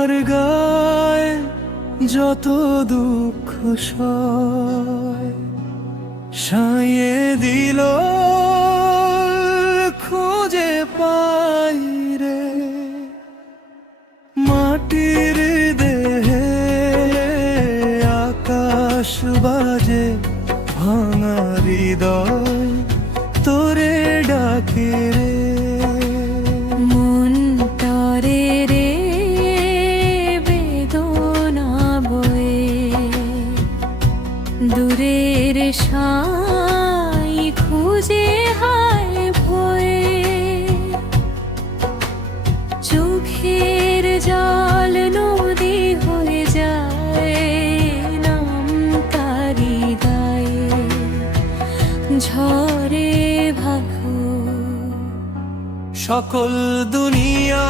আমার গায়ে যত দুঃখ সয় সাইয়ে দিল খুঁজে পাই রে মাটির দেহে আকাশ বাজে ভাঙা হৃদয় তোরে ডাকে রে মন তরে রে বেদনা বয়ে দূরের সাই খুঁজে হায় ভয়ে চোখের জল নদী হয়ে যায় নাম তারি গায়ে ঝরে ভালো সকল দুনিয়ার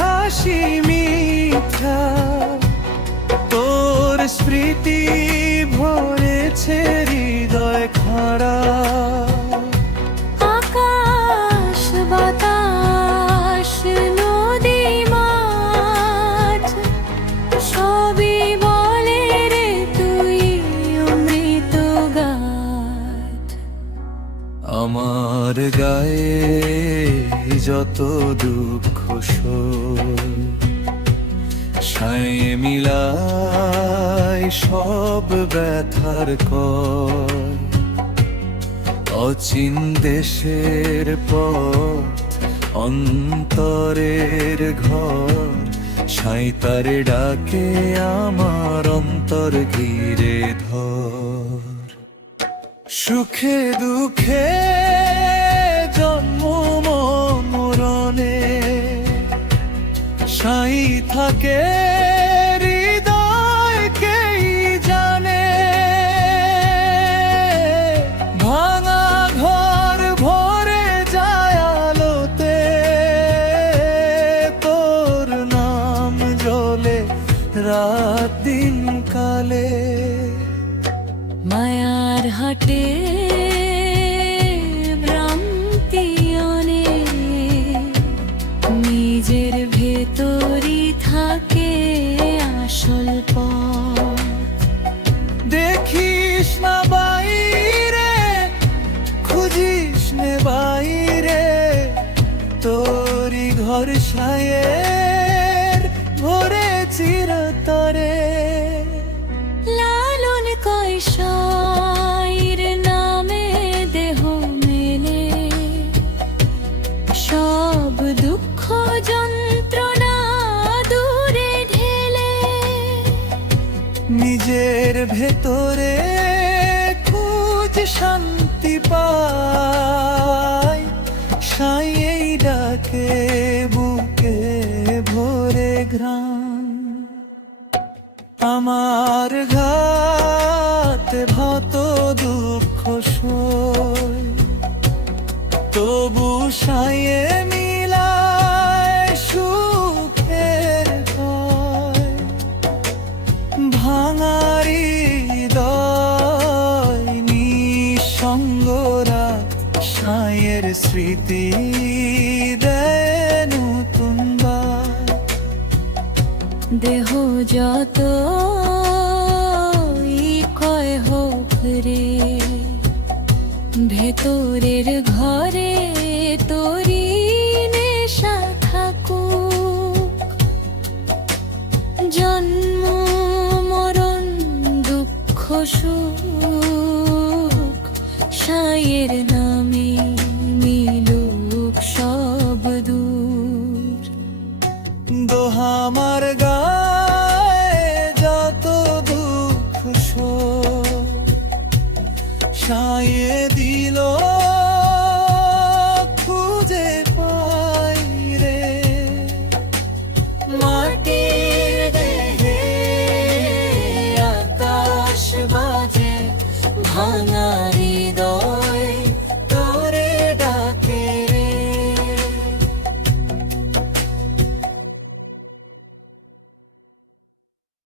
হাসি মিথ্যা তোর স্মৃতি ভরেছে হৃদয় খাড়া আকাশ বাতাস নদী মাঠ সবই বলে রে তুই অমৃত গাথ আমার গায়ে যত দুঃখ সায়ে মিলাই সব ব্যথার কর অচিন দেশের পথ অন্তরের ঘর সাঁইতারে ডাকে আমার অন্তর ঘিরে ধর সুখে দুঃখে জন্ম মরণে সাই থাকে হৃদয়কেই জানে ভাঙা ঘর ভরে যায় আলোতে তোর নাম জ্বলে রাত দিন কালে মায়ার হাটে ভ্রান্তি অনেক নিজের ভেতরই থাকে আসল পথ দেখিস না বাইরে খুঁজিস নে বাইরে তোরি ঘর সায়ের ভরে চিরতরে লালন কৈশোর নামে দেহ মেলে সব দুঃখ যন্ত্রণা দূরে ঢেলে নিজের ভেতরে খুঁজ শান্তি পায় সাইয়েই ডাকে বুকে ভরে ঘ্রাণ আমার ঘাতে ভত দুঃখ সই তবু সাইয়ে মিলায় সুখের ভয় ভাঙারি হৃদয় নিঃসঙ্গরা সাইয়ের স্মৃতি দেয় নতুন বার দেহ যত কয় হোক রে ভেতরের ঘরে তোরি নেশা থাকুক জন্ম মরণ দুঃখ সুখ সাইয়ের নামে